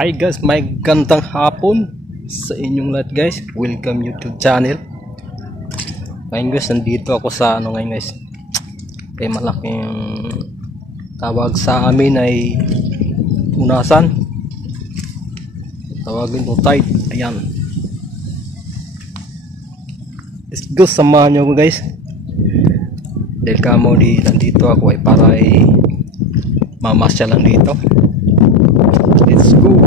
Hi guys, may gandang hapon sa inyong lahat guys. Welcome YouTube channel. Ngayon guys, nandito ako sa ngayon guys. Kay malaking tawag sa amin ay unasan. Tawagin mo tide. Ayan. Let's go, samahan nyo ko guys. Dahil kamo nandito ako ay para ay mamasya lang dito. Let's go.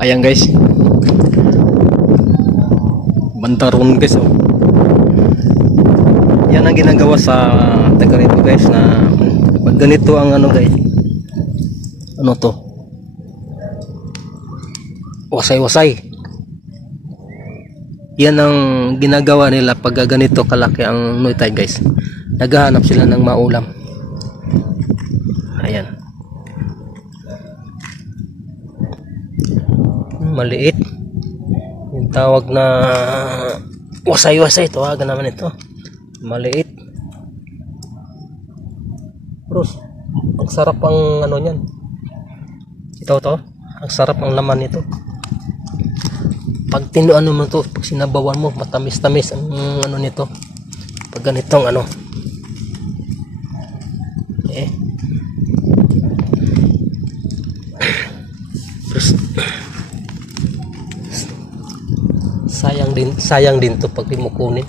Ayan guys, bantaron guys, oh. Yan ang ginagawa sa taga rito guys, na pag ganito ang guys, ano to, wasay-wasay. Yan ang ginagawa nila pag ganito kalaki ang nuitay guys. Naghahanap sila ng maulam. Ayan. Maliit. Yung tawag na wasay-wasay. Tawagan naman ito. Maliit. Terus, ang sarap ang niyan. Ito. Ang sarap ang laman nito. Pag mo to, pag sinabawan mo, matamis-tamis ang nito. Pag ganitong Terus, sayang din to pag di mo kunin.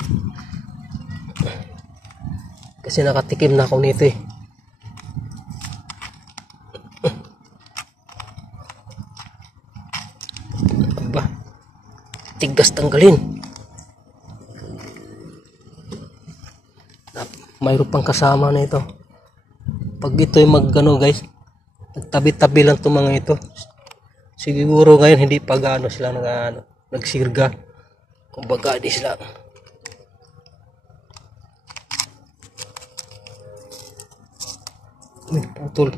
Kasi nakatikim na ako nito eh. Tigas tanggalin. Mayroon pang kasama na ito. Pag ito'y guys, nagtabi-tabi lang itong mga ito. Siguro ngayon hindi pa sila nagsirga. Kumbaga di sila. Putol.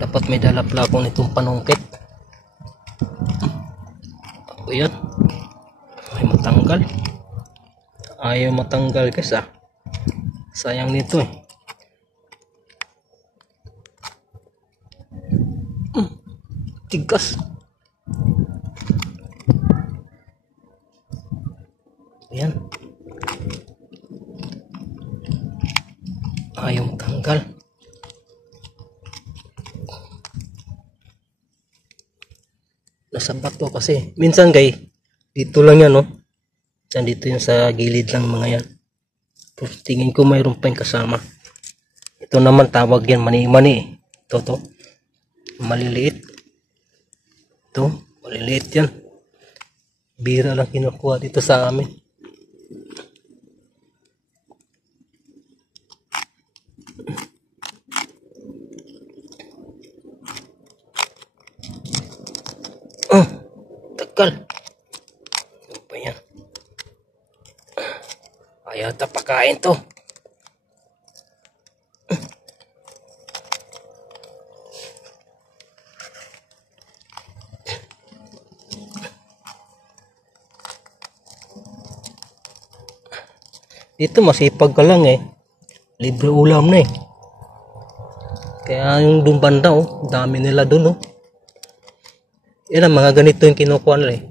Dapat may dala pala akong itong panungkit. Ayan. Ay matanggal. Ayaw matanggal guys Sayang nito eh. Tigas. Ayan. Ayaw matanggal. Nasa bato kasi minsan guys dito lang yan dito yan sa gilid lang mga yan. Tapos tingin ko mayroon pa yung kasama. Ito naman tawag yan mani-mani. Ito maliliit. Ito maliliit yan. Bira lang kinukuha dito sa amin. Tagal. Ano ba yan? Ayaw tapakain to. Dito masipag ka lang libre ulam na Kaya yung doon banda dami nila doon Yan ang mga ganito yung kinukuha nila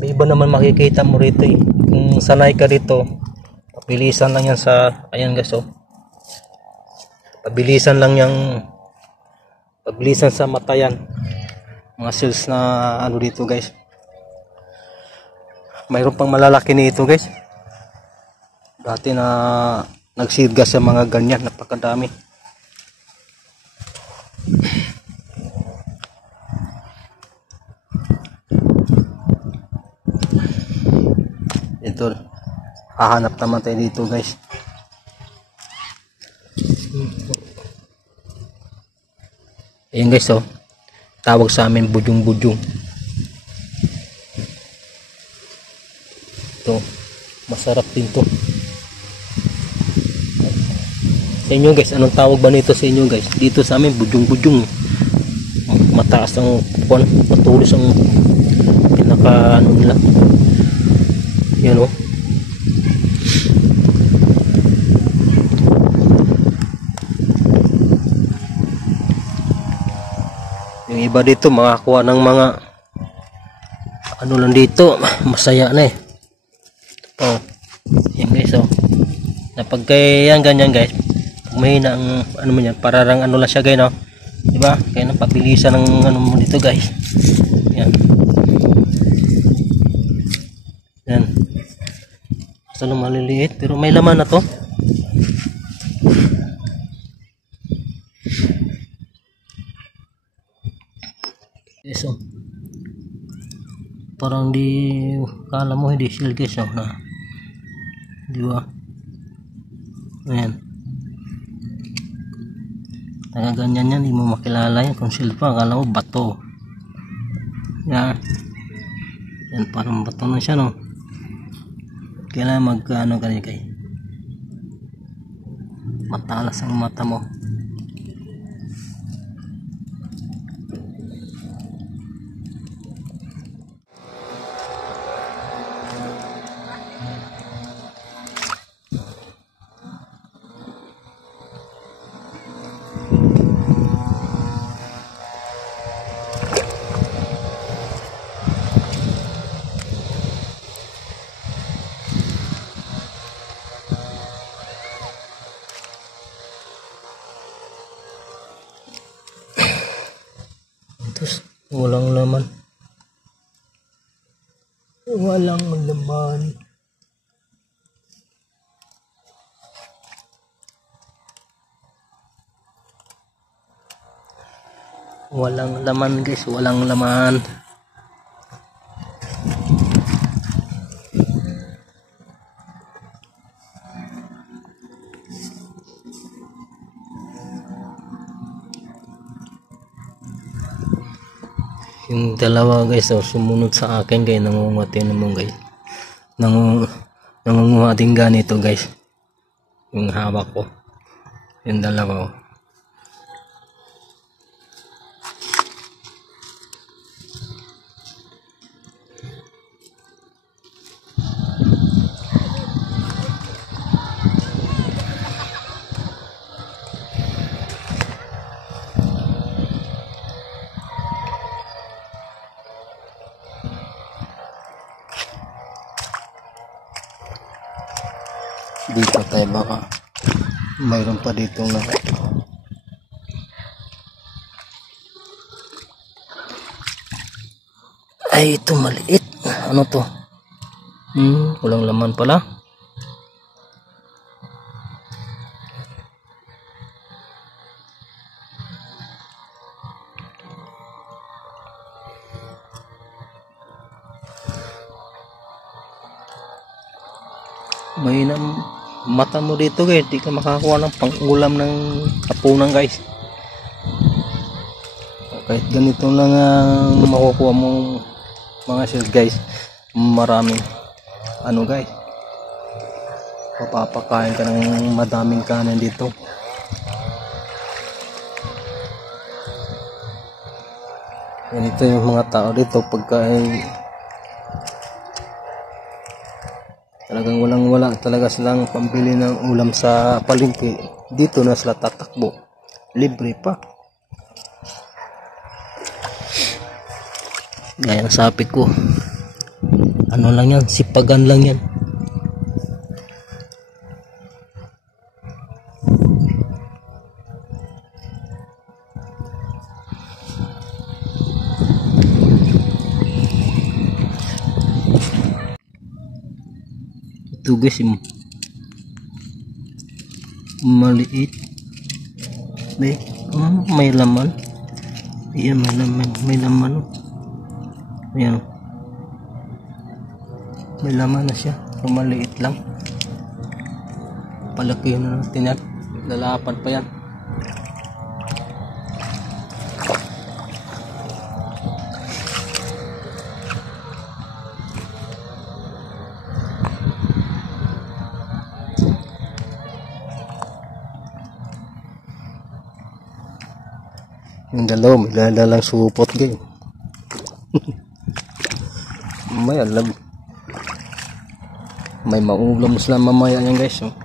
Iba naman makikita mo rito Kung sanay ka rito, pabilisan lang yan sa, ayan guys pabilisan lang yung, pabilisan sa mata yan. Mga cells na dito guys. Mayroon pang malalaki nito guys. Dati na nagsirga sa mga ganyan, napakadami. Ito, hahanap naman tayo dito guys. Ayan guys tawag sa amin bujung-bujung. Ito, masarap din to. Sa inyo guys, anong tawag ba nito sa inyo guys? Dito sa amin bujung-bujung. mataas ang kuan, matulis ang pinaka ano nila. Yan oh. Yung iba dito makakuha ng mga ano lang dito, masaya na eh. Oh. Yan guys oh. Napag yan ganyan guys. Pag mahina ang ano mo yan, parang ano lang siya guys no. Diba? Kaya napabilisan ng ano mo dito guys. Yan. Yan. Basta lang maliliit pero may laman na to. So, parang di kala mo hindi sila guys no, na di ba? Ayan, taga ganyan yan, di mo makilala yan kung silpa, akala mo bato. Yan, yan parang bato na siya no. Kailangan mag ano ganyan kay matalas ang mata mo. Terus walang laman. Walang laman. Walang laman guys, walang laman. Yung dalawa guys oh, sumunod sa akin guys, nangungati naman guys. Nangunguha din ganito guys. Yung hawak ko. Yung dalawa oh. Dito tayo baka mayroon pa dito na ay ito maliit. Ano to? Walang laman pala. May mata mo dito guys, di ka makakuha ng pang-ulam ng hapunan guys. Kahit ganito lang ang makukuha mong mga shells guys, maraming ano guys, papapakain ka ng madaming kanin dito. Ganito yung mga tao dito pagka talagang walang-wala talaga silang pambili ng ulam sa palengke. Dito na sila tatakbo. Libre pa. Gaya ng sabi ko. Ano lang yan? Sipagan lang yan. Ito guys, maliit. May laman. Ayan, may laman. Ayan. May laman na siya. So, maliit lang. Palaki na natin yan. Lalapad pa yan. Yung dalawa, may dalalang supot guys. May alam. May maulam sila mamaya yan guys. Oh.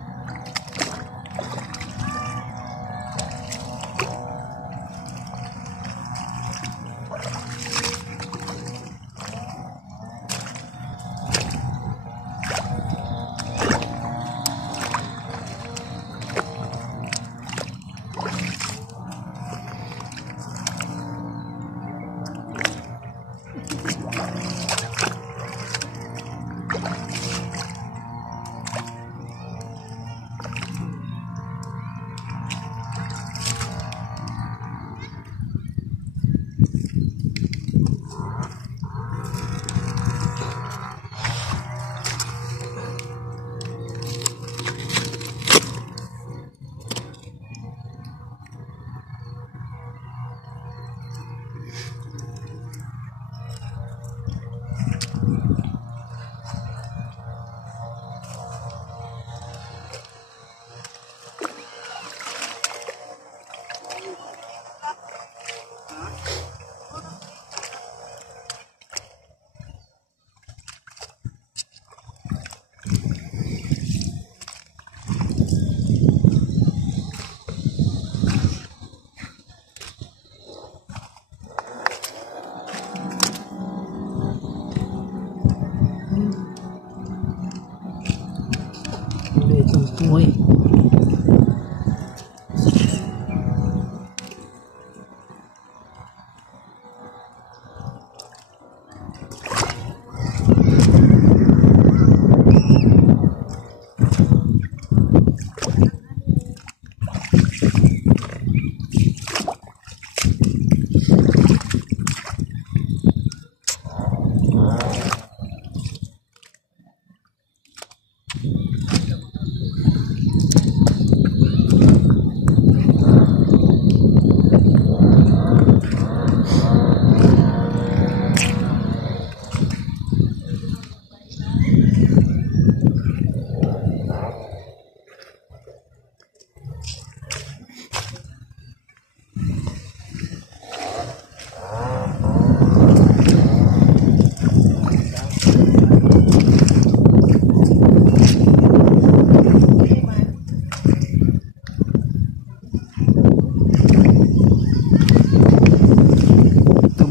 Itong tuway.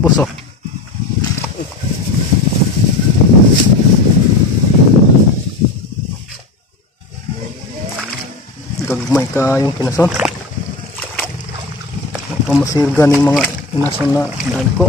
Busok. Gagmay ka yung kinason. Pamasirga ng mga kinason na dahil ko.